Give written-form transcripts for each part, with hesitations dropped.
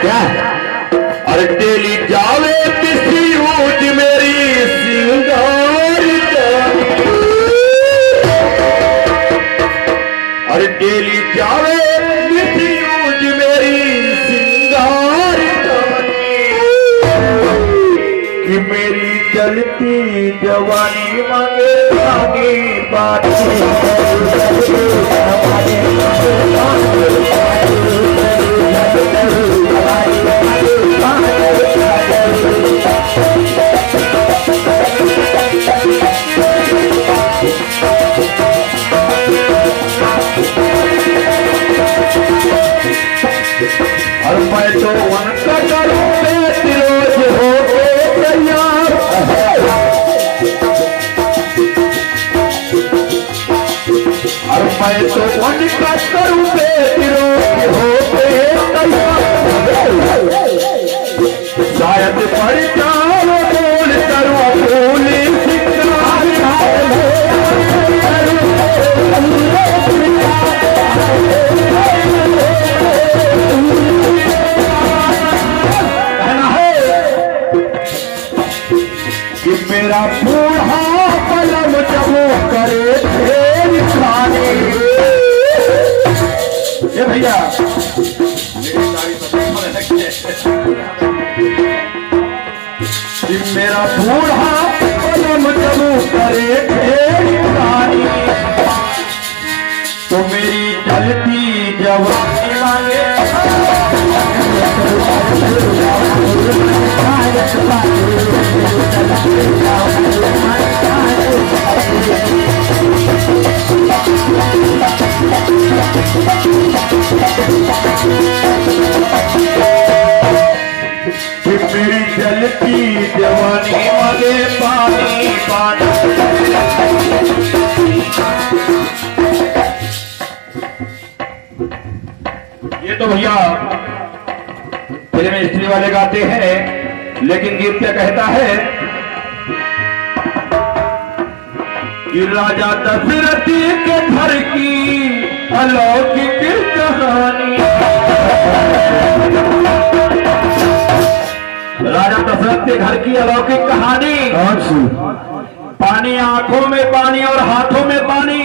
क्या? और डेली जावे किसी ऊज मेरी सिंगार और डेली जावे किसी ऊज मेरी सिंगार कि मेरी चलती जवानी मांगे मांगे बात और मैं तो उनका करूं रोज हो तैयार और मैं तो उनका करूं रोज हो तैयार शायद पड़ जाओ बोल करूं फूल मेरा बूढ़ा कलम जबो करे थे खाने ये भैया मेरा बूढ़ा कलम जबो करे थे खाने तो मेरी चलती जवानी मांगे मेरी जलती जवानी मांगे पानी पानी ये तो भैया फिल्म स्त्री वाले गाते हैं, लेकिन गीत क्या कहता है कि राजा दशरथ के घर की अलौकिक कहानी। राजा दशरथ के घर की अलौकिक कहानी। पानी आंखों में पानी और हाथों में पानी,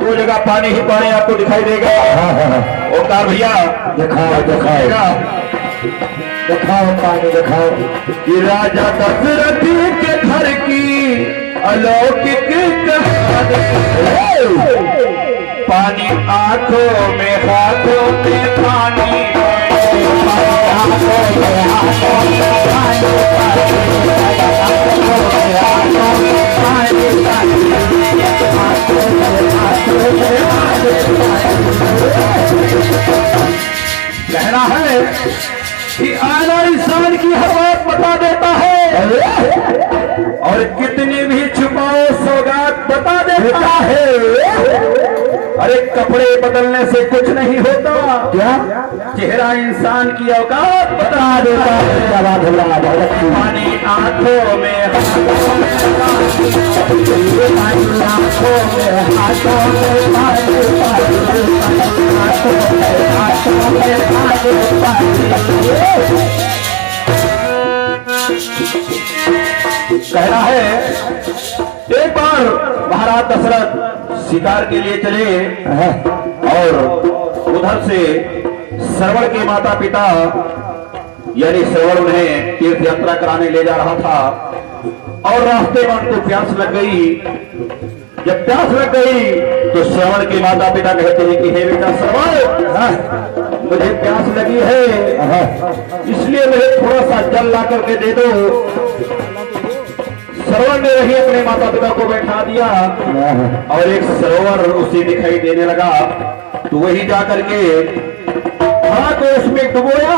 दो जगह पानी ही पानी आपको दिखाई देगा। ओंकार भैया दिखाओ पानी दिखाओ कि राजा दशरथ के घर की अलौकिक कहानी। पानी आंखों में हाथों में पानी कहना है कि आला इंसान की हर बात बता देता है और कितनी भी छुपाओ सौगात बता देता है। अरे कपड़े बदलने से कुछ नहीं होता, क्या? चेहरा इंसान की औकात बता देता है। पानी आंखों में हाथों में कहना है एक बार महाराज दशरथ शिकार के लिए चले और उधर से श्रवण के माता पिता यानी श्रवण उन्हें तीर्थ यात्रा कराने ले जा रहा था और रास्ते में उनको प्यास लग गई। जब प्यास लग गई तो श्रवण के माता पिता कहते हैं कि हे बेटा श्रवण, मुझे प्यास लगी है, इसलिए मुझे थोड़ा सा जल ला करके दे दो। श्रवण ने वही अपने माता पिता को बैठा दिया और एक सरोवर उसे दिखाई देने लगा, तो वही जाकर के घड़ा को उसमें डुबोया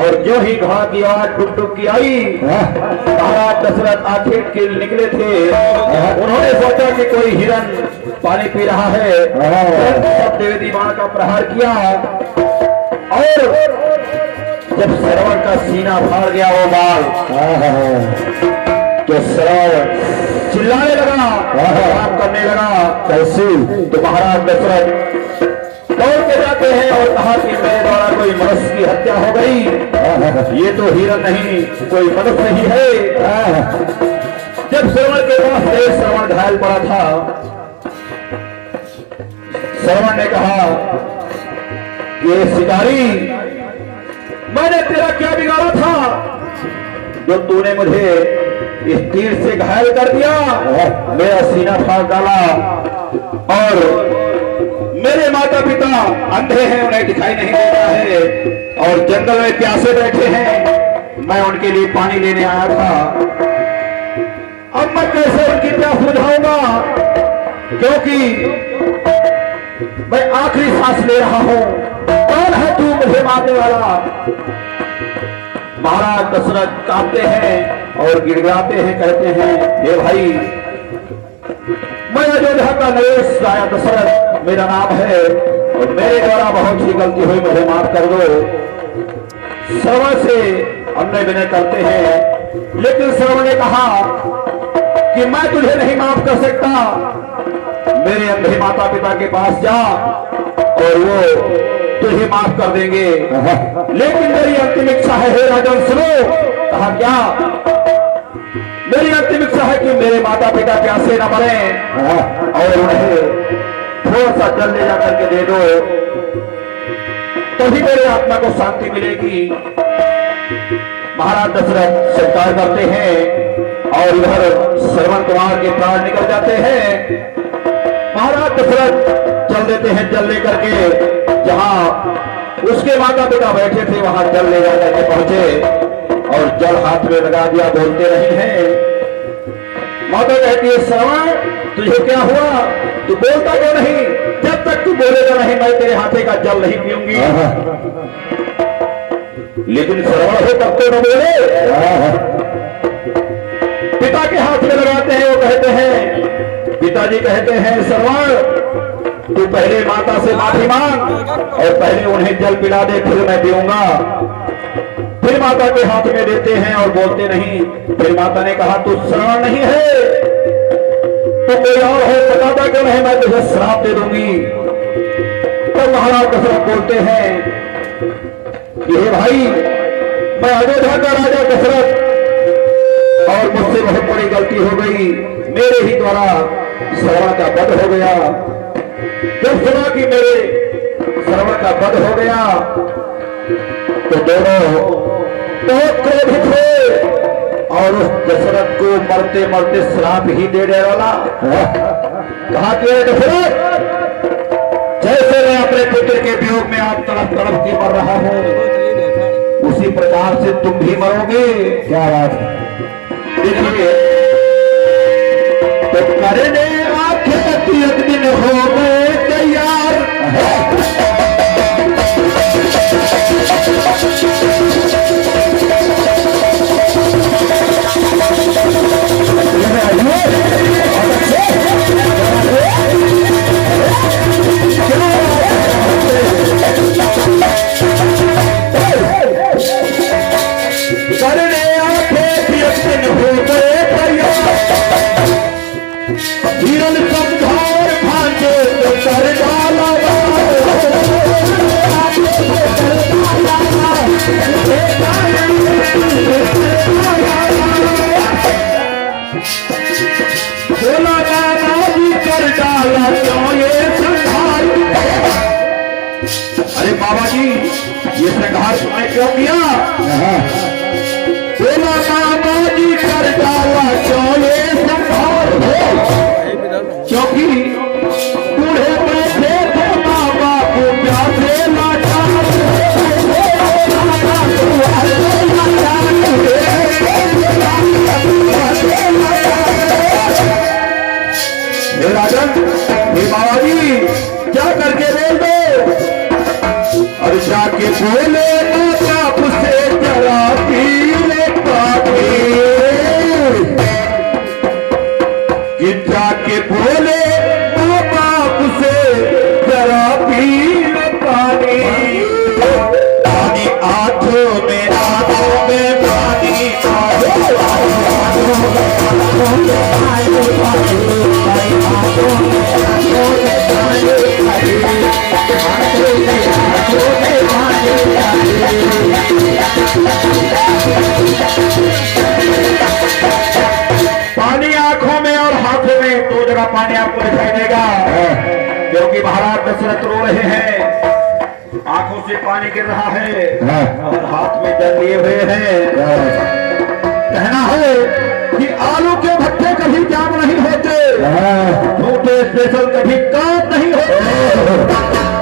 और जो ही घड़ा की आवाज डुब डुब की आई, महाराज दशरथ आंखें के निकले थे। उन्होंने सोचा कि कोई हिरन पानी पी रहा है, सब देवी बाण का प्रहार किया और जब श्रवण का सीना फाड़ गया वो बाल, तो श्रवण चिल्लाने लगा, आराम करने लगा। कैसे? तो महाराज दशरथ दौड़ के जाते हैं और कहा कि मेरे द्वारा कोई मनुष्य हो गई, ये तो हिरन नहीं कोई मनुष्य ही है। जब श्रवण के पास गए, श्रवण घायल पड़ा था। श्रवण ने कहा ये शिकारी, मैंने तेरा क्या बिगाड़ा था जो तूने मुझे इस तीर से घायल कर दिया, मेरा सीना फाड़ डाला, और मेरे माता पिता अंधे हैं, उन्हें दिखाई नहीं देता है, और जंगल में प्यासे बैठे हैं, मैं उनके लिए पानी लेने आया था। अब मैं कैसे उनकी प्यास बुझाऊंगा, क्योंकि मैं आखिरी सांस ले रहा हूं। कौन है तू मुझे मारने वाला? महाराज दशरथ कांपते हैं और गिड़गिड़ाते हैं, कहते हैं हे भाई, मैं अयोध्या का नरेश राजा दशरथ मेरा नाम है, और मेरे द्वारा बहुत सी गलती हुई, मुझे माफ कर दो। श्रवण से अन्य विनय करते हैं, लेकिन श्रवण ने कहा कि मैं तुझे नहीं माफ कर सकता। मेरे अंधे माता पिता के पास जा और वो तुझे माफ कर देंगे, लेकिन मेरी अंतिम इच्छा है, हे राजन सुनो। कहा क्या? मेरी अंतिम इच्छा है कि मेरे माता पिता प्यासे न मरे, और उन्हें थोड़ा सा जल ले जाकर के दे दो, तभी मेरे आत्मा को शांति मिलेगी। महाराज दशरथ स्वीकार करते हैं और इधर श्रवण कुमार के प्राण निकल जाते हैं। महाराज दशरथ चल देते हैं, जल लेकर के जहां उसके माता पिता बैठे थे वहां जल ले जाकर के पहुंचे, और जल हाथ में लगा दिया, बोलते नहीं है। माता कहती है श्रवण तुझे क्या हुआ, तू बोलता क्यों नहीं? जब तक तू बोलेगा नहीं मैं तेरे हाथे का जल नहीं पीऊंगी। लेकिन श्रवण हो तब तो न बोले। पिता के हाथ में लगाते हैं, वो कहते हैं, पिताजी कहते हैं श्रवण तू पहले माता से माफी मांग और पहले उन्हें जल पिला दे, फिर मैं पीऊंगा। फिर माता के हाथ में देते हैं और बोलते नहीं। फिर माता ने कहा तू श्रवण नहीं है तो कोई और हो, बताता क्यों नहीं, मैं तुझे श्राप दे दूंगी। तो महाराज दशरथ बोलते हैं कि हे भाई, मैं अयोध्या का राजा दशरथ, और मुझसे बहुत बड़ी गलती हो गई, मेरे ही द्वारा श्रवण का वध हो गया। जब सुना कि मेरे श्रवण का वध हो गया तो दोनों बहुत क्रोधित हुए, और उस दशरथ को मरते मरते श्राप ही दे डाला। कहा कि दशरथ, जैसे मैं अपने पुत्र के वियोग में आप तड़प तड़प के मर रहा हूं, उसी प्रकार से तुम भी मरोगे। क्या बात है? देखिए, तो करने आंखें 3 दिन हो गए तैयार, करने आंखें 3 दिन हो गए तैयार, हिरन समझार भांजे तो कर डाला। बोला बाबाजी कर डाला क्यों ये संहार। अरे बाबा जी, ये संहार तुमने क्यों किया? बोला बाबाजी कर डाला क्यों ये संहार, क्योंकि बूढ़े बैठे थे माँ बाप प्यासे लाचार। राजन, हे बाबा जी, क्या करके बोल दो? और जाके बोले बाप से जरा पीले पानी, कि जाके बोले बाप से जरा पीले पानी। पानी आंखों में पानी, पानी आंखों में और हाथों में दो जगह पानी आपको दिखाई देगा, क्योंकि महाराज दशरथ रो रहे हैं, आंखों से पानी गिर रहा है और हाथ में जल लिए हुए हैं। कहना है कि आलू के भट्टे कभी जाम नहीं होते, झूठे स्पेशल कभी काम नहीं होते,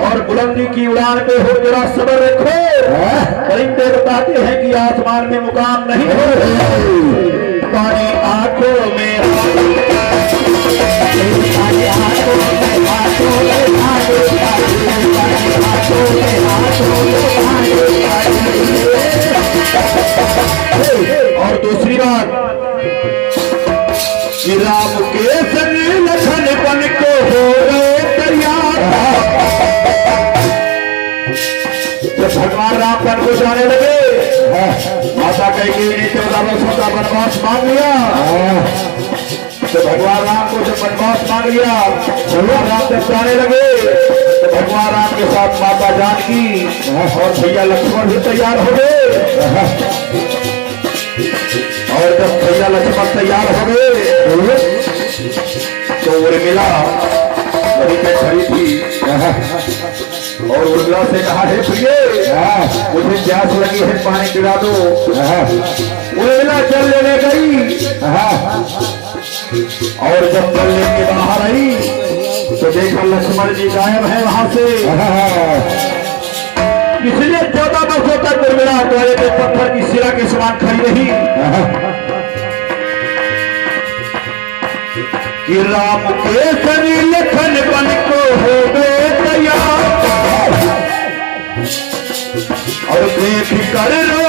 और बुलंदी की उड़ान पे हो जरा सबर रखो। परिंदे बताते हैं कि आसमान में मुकाम नहीं होते। पानी आंखों में, और दूसरी बात कि राम के सनी लखन बन को हो गए तैयार। जब भगवान राम वन को जाने लगे, माता कैकेयी ने 14 वर्षों का वनवास मांग लिया, तो भगवान राम को जब वनवास मांग लिया, भगवान राम जब जाने लगे, तो भगवान राम के साथ माता जानकी और भैया लक्ष्मण भी तैयार हो गए। और जब भैया लक्ष्मण तैयार हो गए तो उर्मिला वहीं पे खड़ी थी, और उर्मिला से कहा, है प्रिय मुझे प्यास लगी है, पानी पिला दो। उर्मिला जल लेने गई, और जब जल लेके बाहर आई तो देखा लक्ष्मण जी गायब है वहां से। इसलिए 14 वर्षों तक उर्मिला द्वारे के पत्थर की शिला के समान खड़ी रही कि राम के सनी लखन बन को हो गए तैयार, और देख कर रो